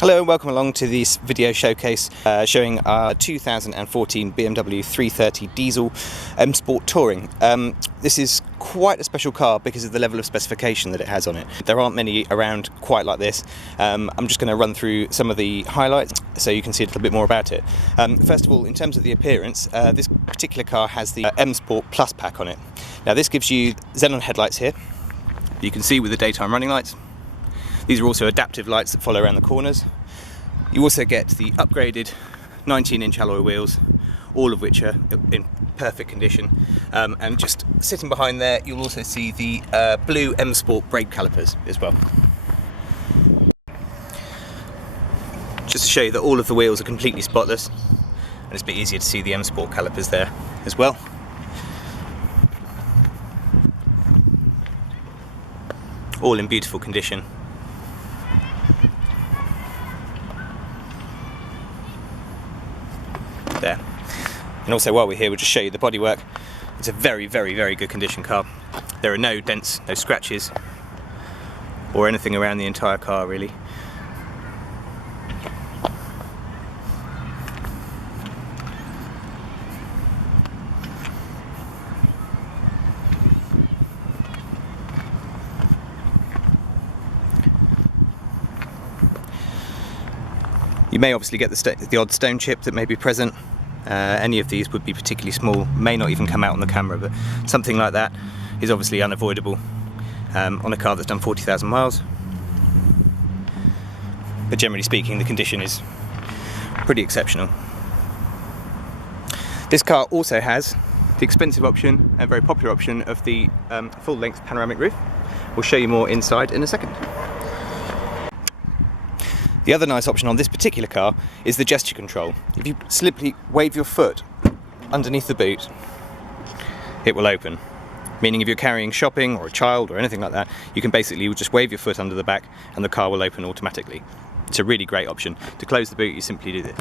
Hello and welcome along to this video showcase showing our 2014 BMW 330 Diesel M Sport Touring. This is quite a special car because of the level of specification that it has on it. There aren't many around quite like this. I'm just going to run through some of the highlights so you can see a little bit more about it. First of all, in terms of the appearance, this particular car has the M Sport Plus pack on it. Now this gives you xenon headlights here. You can see with the daytime running lights. These are also adaptive lights that follow around the corners. You also get the upgraded 19-inch alloy wheels, all of which are in perfect condition. And just sitting behind there, you'll also see the blue M Sport brake calipers as well. Just to show you that all of the wheels are completely spotless, and it's a bit easier to see the M Sport calipers there as well. All in beautiful condition. There. And also while we're here, we'll just show you the bodywork. It's a very good condition car. There are no dents, no scratches or anything around the entire car really. You may obviously get the odd stone chip that may be present. Any of these would be particularly small, may not even come out on the camera, but something like that is obviously unavoidable on a car that's done 40,000 miles. But generally speaking, the condition is pretty exceptional. This car also has the expensive option and very popular option of the full-length panoramic roof. We'll show you more inside in a second. The other nice option on this particular car is the gesture control. If you simply wave your foot underneath the boot, it will open. Meaning if you're carrying shopping or a child or anything like that, you can basically just wave your foot under the back and the car will open automatically. It's a really great option. To close the boot, you simply do this.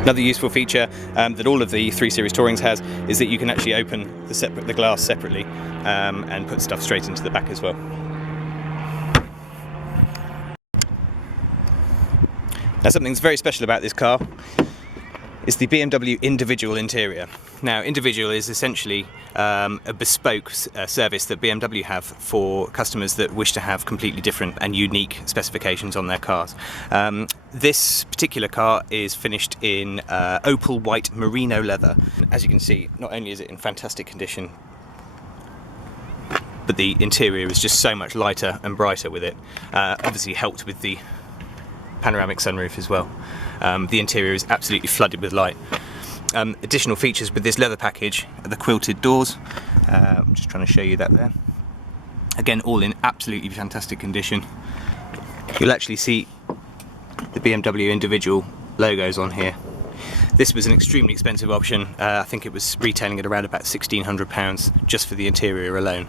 Another useful feature that all of the 3 Series Tourings has is that you can actually open the glass separately and put stuff straight into the back as well. Now something that's very special about this car is the BMW individual interior. Now individual is essentially a bespoke service that BMW have for customers that wish to have completely different and unique specifications on their cars. This particular car is finished in Opal white merino leather. As you can see, not only is it in fantastic condition, but the interior is just so much lighter and brighter with it. Obviously helped with the panoramic sunroof as well. The interior is absolutely flooded with light. Additional features with this leather package are the quilted doors. I'm just trying to show you that there. Again, all in absolutely fantastic condition. You'll actually see the BMW individual logos on here. This was an extremely expensive option. I think it was retailing at around about £1,600 just for the interior alone.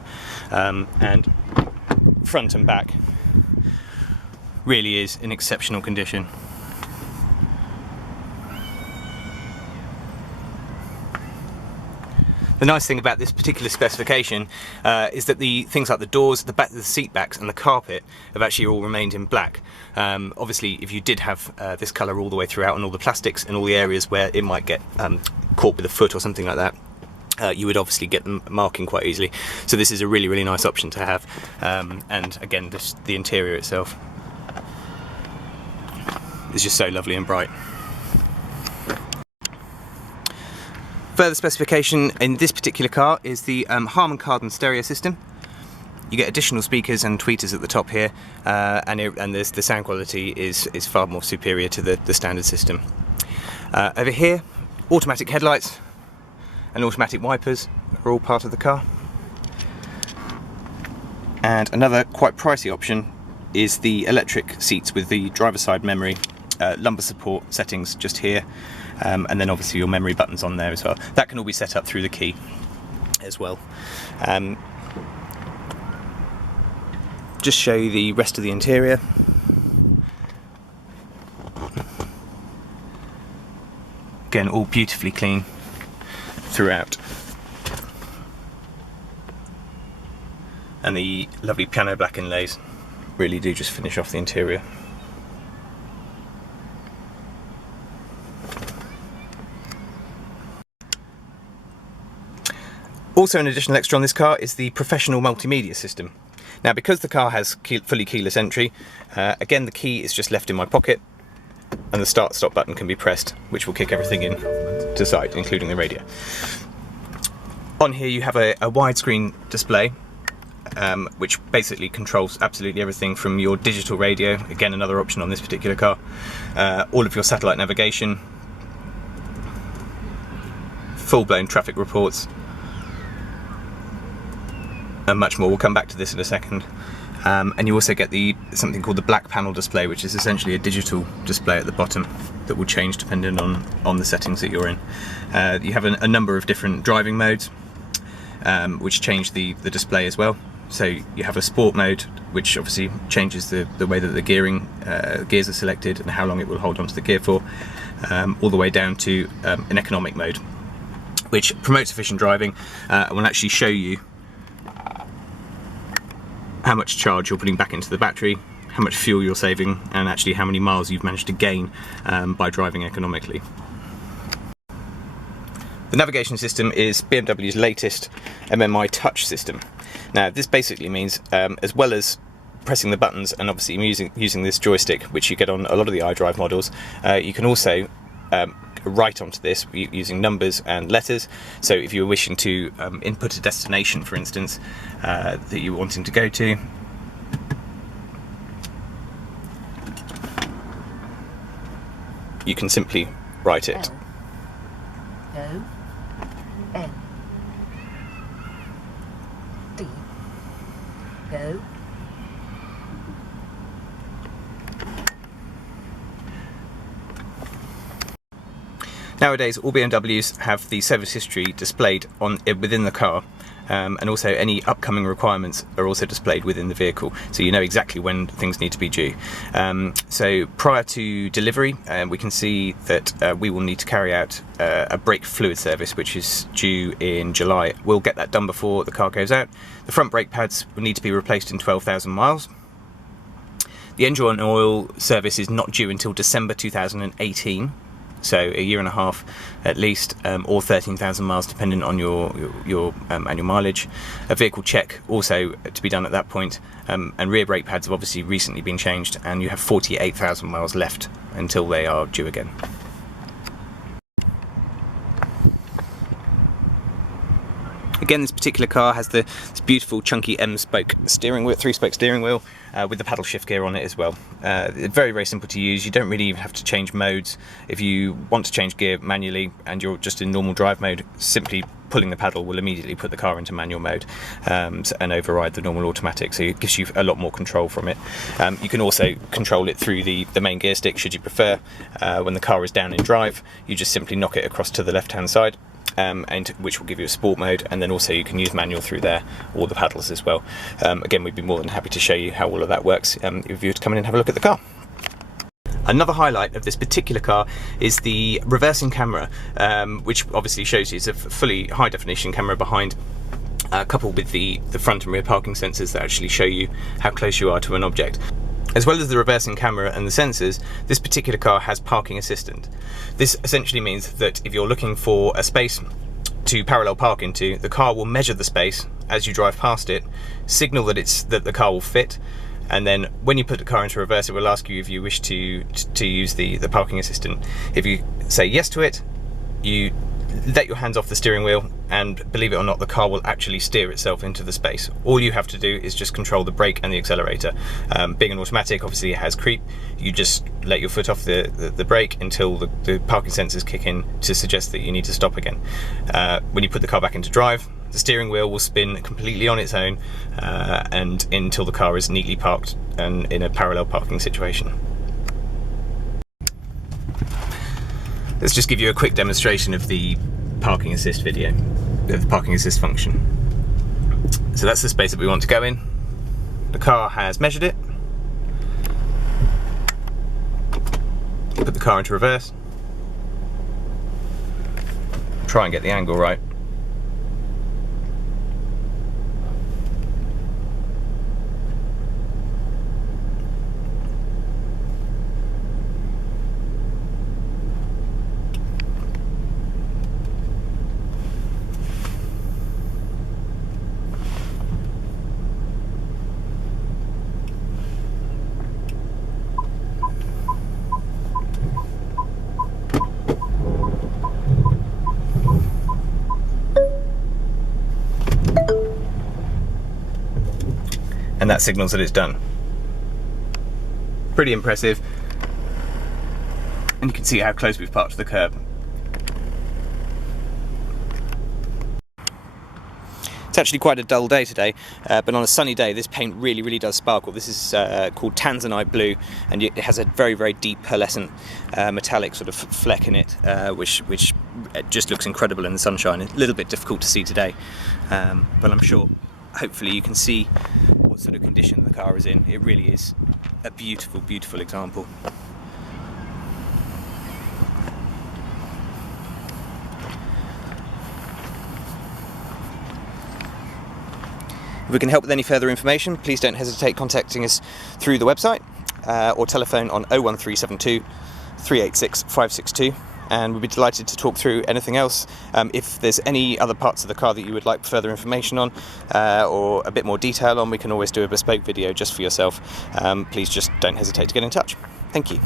And front and back really is in exceptional condition. The nice thing about this particular specification is that the things like the doors, the seat backs and the carpet have actually all remained in black. Obviously if you did have this colour all the way throughout and all the plastics and all the areas where it might get caught with a foot or something like that, you would obviously get them marking quite easily. So this is a really nice option to have. And again, the interior itself is just so lovely and bright. Further specification in this particular car is the Harman kardon stereo system. You get additional speakers and tweeters at the top here, and the sound quality is far more superior to the standard system. Over here, automatic headlights and automatic wipers are all part of the car. And another quite pricey option is the electric seats with the driver's side memory, lumbar support settings just here. And then obviously your memory buttons on there as well. That can all be set up through the key as well. Just show you the rest of the interior. Again, all beautifully clean throughout. And the lovely piano black inlays really do just finish off the interior. Also, an additional extra on this car is the professional multimedia system. Now, because the car has fully keyless entry, again the key is just left in my pocket and the start-stop button can be pressed, which will kick everything in to sight, including the radio. On here you have a widescreen display, which basically controls absolutely everything from your digital radio, again another option on this particular car, all of your satellite navigation, full-blown traffic reports, and much more. We'll come back to this in a second. And you also get something called the black panel display, which is essentially a digital display at the bottom that will change depending on the settings that you're in. You have a number of different driving modes, which change the display as well. So you have a sport mode, which obviously changes the way that the gears are selected and how long it will hold onto the gear for, all the way down to an economic mode, which promotes efficient driving and will actually show you how much charge you're putting back into the battery, how much fuel you're saving, and actually how many miles you've managed to gain by driving economically. The navigation system is BMW's latest MMI touch system. Now this basically means, as well as pressing the buttons and obviously using this joystick, which you get on a lot of the iDrive models, you can also write onto this using numbers and letters. So if you're wishing to input a destination, for instance, that you're wanting to go to, you can simply write it. O N D Go. Nowadays, all BMWs have the service history displayed within the car, and also any upcoming requirements are also displayed within the vehicle, so you know exactly when things need to be due. So prior to delivery, we can see that we will need to carry out a brake fluid service, which is due in July. We'll get that done before the car goes out. The front brake pads will need to be replaced in 12,000 miles. The engine oil service is not due until December 2018. So a year and a half at least, or 13,000 miles depending on your annual mileage. A vehicle check also to be done at that point, and rear brake pads have obviously recently been changed, and you have 48,000 miles left until they are due again. Again, this particular car has this beautiful chunky M-spoke steering wheel, 3-spoke steering wheel, with the paddle shift gear on it as well. Very, very simple to use. You don't really even have to change modes. If you want to change gear manually and you're just in normal drive mode, simply pulling the paddle will immediately put the car into manual mode and override the normal automatic, so it gives you a lot more control from it. You can also control it through the main gear stick should you prefer. When the car is down in drive, you just simply knock it across to the left hand side, and which will give you a sport mode, and then also you can use manual through there, or the paddles as well. Again, we'd be more than happy to show you how all of that works if you were to come in and have a look at the car. Another highlight of this particular car is the reversing camera, which obviously shows you it's a fully high definition camera behind, coupled with the front and rear parking sensors that actually show you how close you are to an object. As well as the reversing camera and the sensors, this particular car has parking assistant. This essentially means that if you're looking for a space to parallel park into, the car will measure the space as you drive past it, signal that the car will fit, and then when you put the car into reverse, it will ask you if you wish to use the parking assistant. If you say yes to it, you let your hands off the steering wheel, and believe it or not, the car will actually steer itself into the space. All you have to do is just control the brake and the accelerator. Being an automatic, obviously it has creep. You just let your foot off the brake until the parking sensors kick in to suggest that you need to stop again. When you put the car back into drive, the steering wheel will spin completely on its own, and until the car is neatly parked and in a parallel parking situation. Let's just give you a quick demonstration of the parking assist video, of the parking assist function. So that's the space that we want to go in. The car has measured it. Put the car into reverse. Try and get the angle right. and that signals that it's done. Pretty impressive, and you can see how close we've parked to the curb. It's actually quite a dull day today, but on a sunny day this paint really does sparkle. This is called Tanzanite blue, and it has a very deep pearlescent metallic sort of fleck in it, which just looks incredible in the sunshine. It's a little bit difficult to see today, but I'm sure hopefully you can see what sort of condition the car is in. It really is a beautiful example. If we can help with any further information, please don't hesitate contacting us through the website or telephone on 01372 386 562, and we'd be delighted to talk through anything else. If there's any other parts of the car that you would like further information on or a bit more detail on, we can always do a bespoke video just for yourself. Please just don't hesitate to get in touch. Thank you.